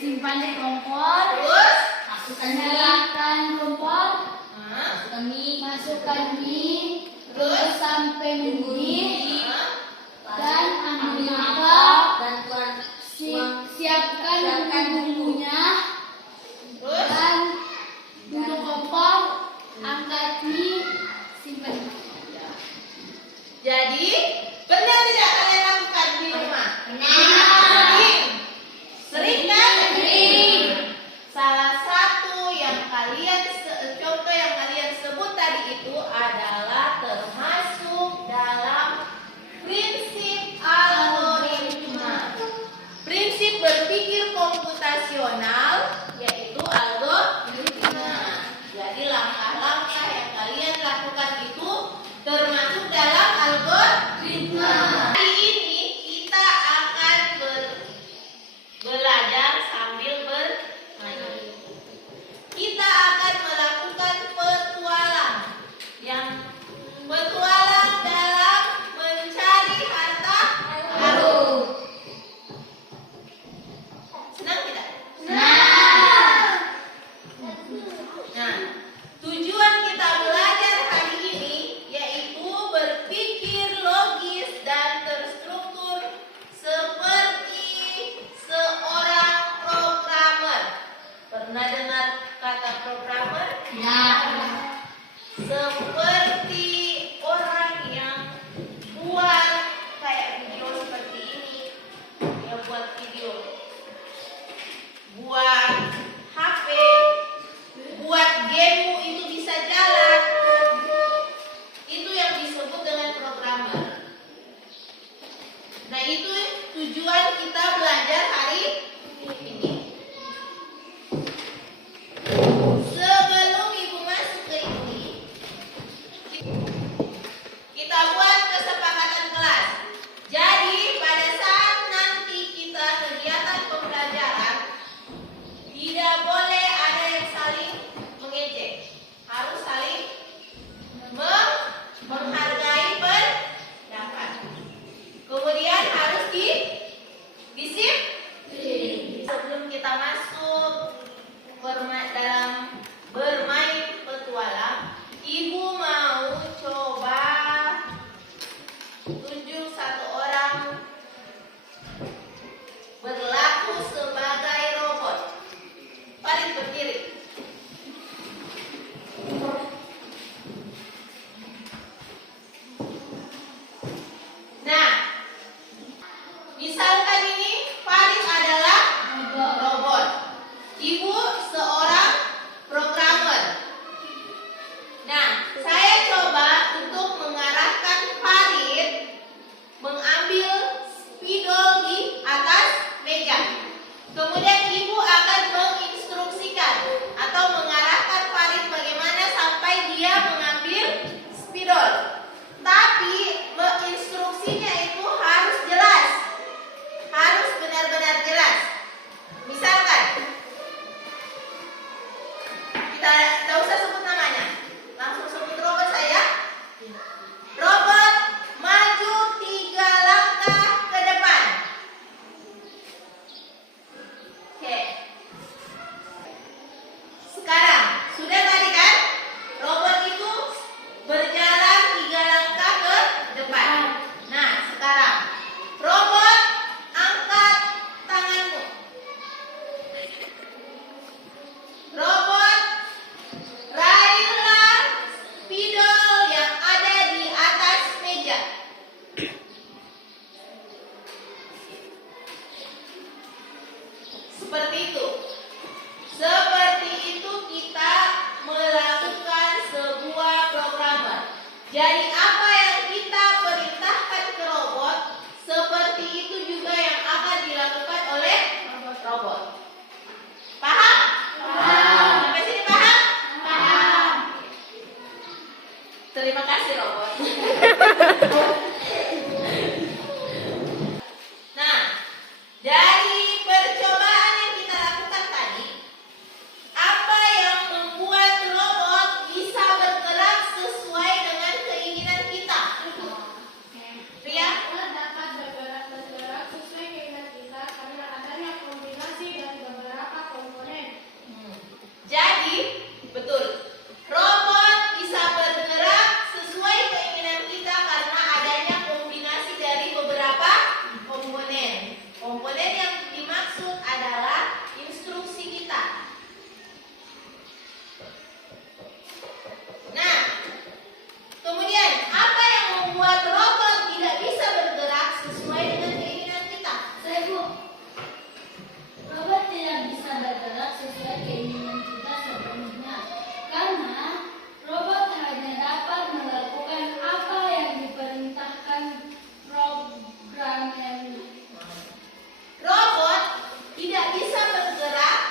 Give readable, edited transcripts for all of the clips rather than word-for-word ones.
simpan di kompor, terus nyalakan kompor, masukkan mie, terus sampai mendidih, dan ambil mangkok, siapkan bumbunya, fungsional, yaitu algoritma. Jadi langkah-langkah yang kalian lakukan itu termasuk dalam algoritma. Hari ini kita akan belajar sambil bermain. Kita akan melakukan petualang dalam mencari harta karun. Senang tidak? Senang. Nah, tujuan kita belajar hari ini yaitu berpikir logis dan terstruktur seperti seorang programmer. Pernah dengar kata programmer? Ya. Seperti orang yang buat kayak video seperti ini, ya buat video, buat HP, buat game itu bisa jalan, itu yang disebut dengan programmer. Nah, itu tujuan kita belajar hari ini. Sebelum ibu masuk ke ini, kita buat kesepakatan kelas. Jadi pada saat nanti kita kegiatan pembelajaran, tidak boleh ada yang saling mengejek. Harus saling menghargai pendapat. Kemudian harus disiplin. Sebelum kita masuk dalam bermain petualang, ibu mau coba tunjuk satu orang berlaku sebagai robot. Paling berdiri. Nah, misalkan ini Farid adalah robot. Ibu seorang programmer. Nah, saya coba untuk mengarahkan Farid mengambil spidol di atas meja. Kemudian ibu akan menginstruksikan atau mengarahkan Farid bagaimana sampai dia mengambil spidol. Tapi instruksinya itu harus jelas. Harus benar-benar jelas. Misalkan kita tidak usah sebut namanya, langsung sebut robot saya. Robot maju 3 langkah ke depan. Oke. Sekarang sudah tadi kan? Robot itu berjalan 3 langkah ke depan. Nah, sekarang robot angkat tanganmu. Robot raihlah spidol yang ada di atas meja. Seperti itu. Seperti itu kita melakukan sebuah programmer. Jadi apa yang kita perintahkan ke robot, seperti itu juga yang akan dilakukan oleh robot. Paham? Paham. Sampai sini paham? Paham. Terima kasih robot. Nah, dari percobaan yang kita lakukan tadi, apa yang membuat robot bisa bergerak sesuai dengan keinginan kita? Ria? Dapat bergerak sesuai keinginan kita karena adanya kombinasi dari beberapa komponen. Jadi, betul. Robot bisa bergerak sesuai keinginan kita karena adanya kombinasi dari beberapa komponen. Komponen yang dimaksud adalah instruksi kita. Nah, kemudian apa yang membuat robot tidak bisa bergerak sesuai dengan keinginan kita? Saya Bu, robot tidak bisa bergerak sesuai keinginan kita sepenuhnya karena robot hanya dapat melakukan apa yang diperintahkan programmer. Robot tidak bisa bergerak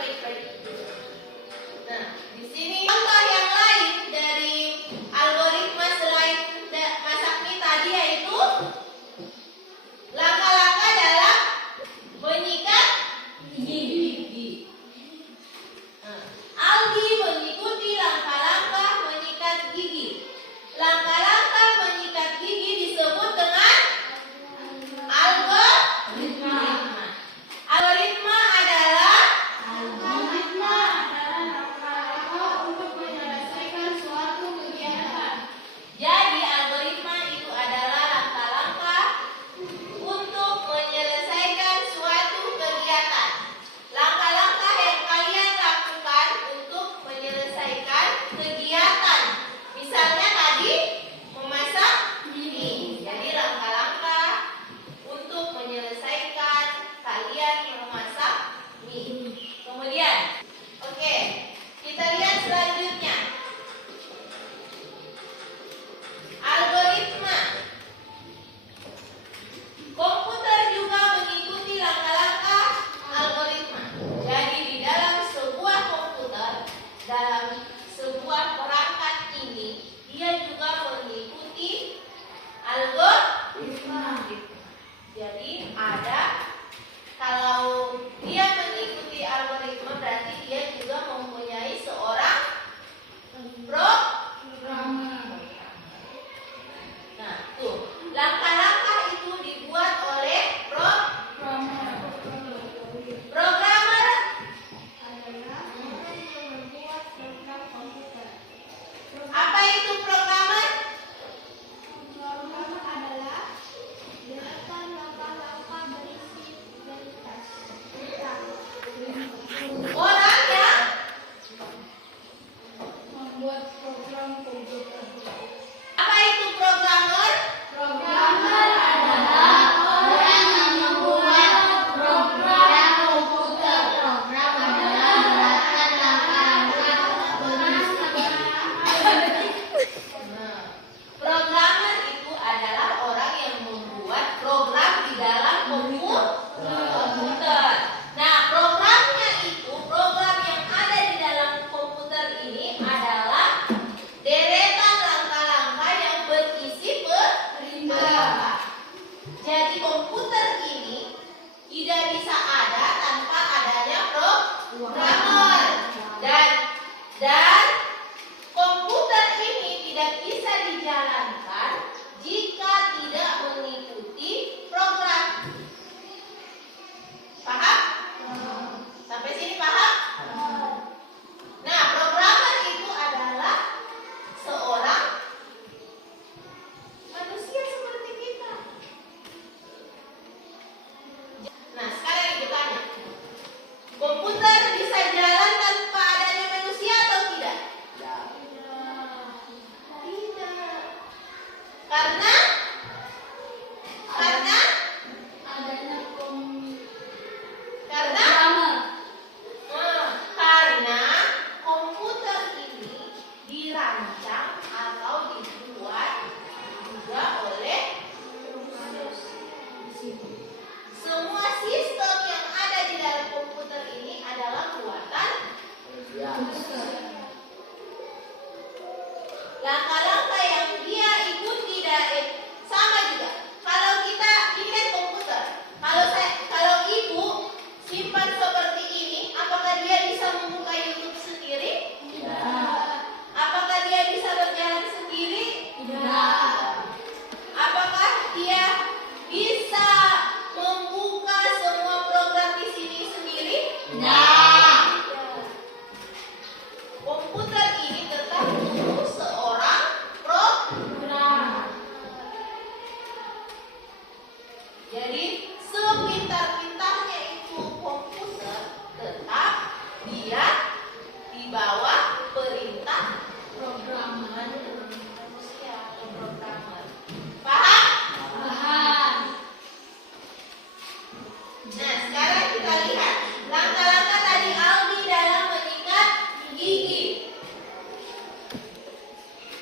baik-baik. Nah, di sini contoh yang lain dari algoritma selain masak mie tadi yaitu langkah-langkah dalam menyikat gigi. Aldi mengikuti langkah-langkah menyikat gigi. Langkah-langkah menyikat gigi disebut dengan algoritma. Algoritma adalah langkah-langkah untuk menyelesaikan suatu kegiatan. Jadi algoritma itu adalah langkah-langkah untuk menyelesaikan suatu kegiatan. Langkah-langkah yang kalian lakukan untuk menyelesaikan kegiatan. Misalnya tadi memasak mie. Jadi langkah-langkah untuk menyelesaikan kalian memasak mie. Kemudian, oke, kita lihat selanjutnya. Algoritma. Komputer juga mengikuti langkah-langkah algoritma. Jadi di dalam sebuah komputer, dalam sebuah perangkat ini, dia juga mengikuti algoritma. Jadi kalau dia mengikuti algoritma berarti dia juga mempunyai seorang programmer. Nah, tuh. Langkah-langkah itu dibuat oleh programmer. Programmer Adalah orang yang membuat program komputer. apa itu programmer? Program adalah deretan langkah-langkah berisi perintah. Orang yang Membuat program komputer. apa itu programmer? Programmer adalah orang yang membuat program komputer. Program adalah deretan langkah-langkah berisi Nah, programmer itu adalah orang yang membuat program di dalam komputer. Nah, programnya itu, program yang ada di dalam komputer ini adalah deretan langkah-langkah yang berisi perintah. Jadi komputer ini tidak bisa ada tanpa adanya programmer. Dan komputer ini tidak bisa dijalankan jika tidak mengikuti program. Paham? Sampai sini paham? Nah, programmer itu adalah seorang manusia seperti kita. Nah, sekarang ibu tanya, komputer bisa jalan tanpa adanya manusia atau tidak? Tidak. Karena adanya karena karena komputer ini dirancang atau dibuat juga oleh semua sistem yang ada di dalam komputer ini adalah buatan langkah-langkah yang dia ikuti sama juga. Kalau kita ini kan komputer, kalau ibu simpan seperti ini, apakah dia bisa membuka YouTube sendiri? Apakah dia bisa berjalan sendiri? Apakah dia bisa membuka semua program di sini sendiri? Komputer ini tetap butuh seorang programmer. Jadi sepintar-pintarnya itu komputer, tetap dia di bawah perintah programmer manusia atau programmer. Paham? Nah, sekarang kita lihat langkah-langkah tadi Aldi dalam menyikat gigi.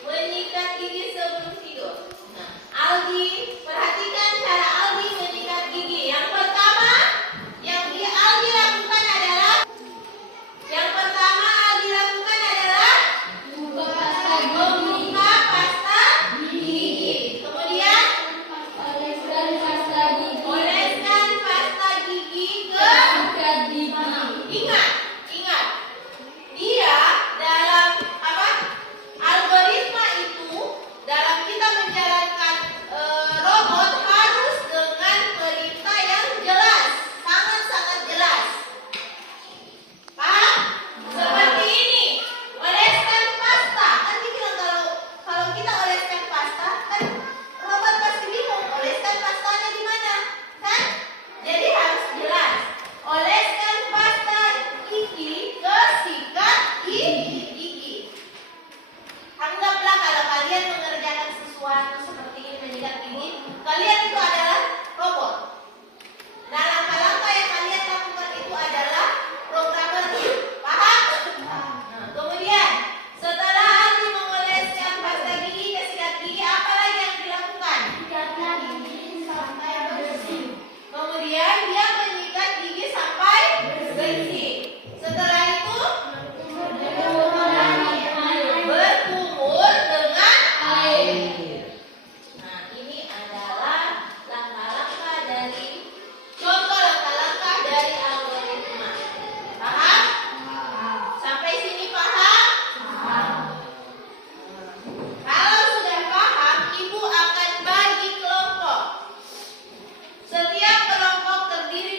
Menyikat gigi sebelum tidur. Nah, Aldi, perhatikan cara Aldi menyikat gigi. Yang pertama, yang Aldi lakukan adalah Kemudian dia menyikat gigi sampai bersih. Setelah itu berkumur dengan air. Nah, ini adalah langkah-langkah dari contoh langkah-langkah dari algoritma. Paham? Sampai sini paham? Kalau sudah paham, Ibu akan bagi kelompok. Setiap kelompok terdiri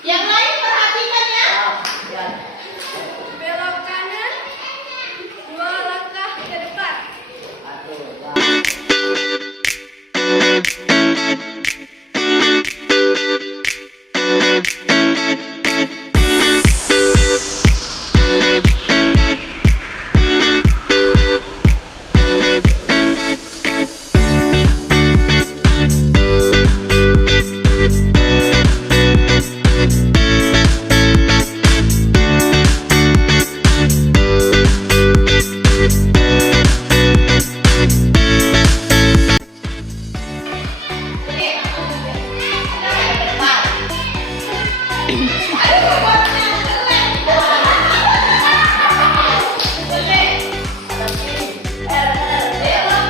Yang lain perhatikan ya. Ya. Belok kanan, 2 langkah ke depan. Satu, dua. Oke. Kita ke depan. Aduh, buatnya jelek. Oke. Belok.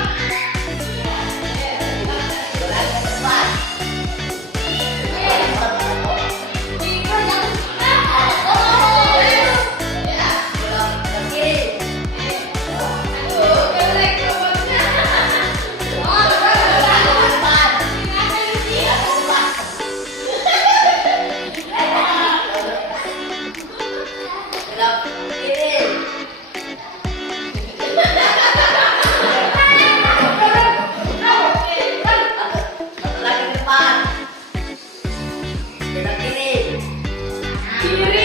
Lagi depan. Belok kiri. Kiri.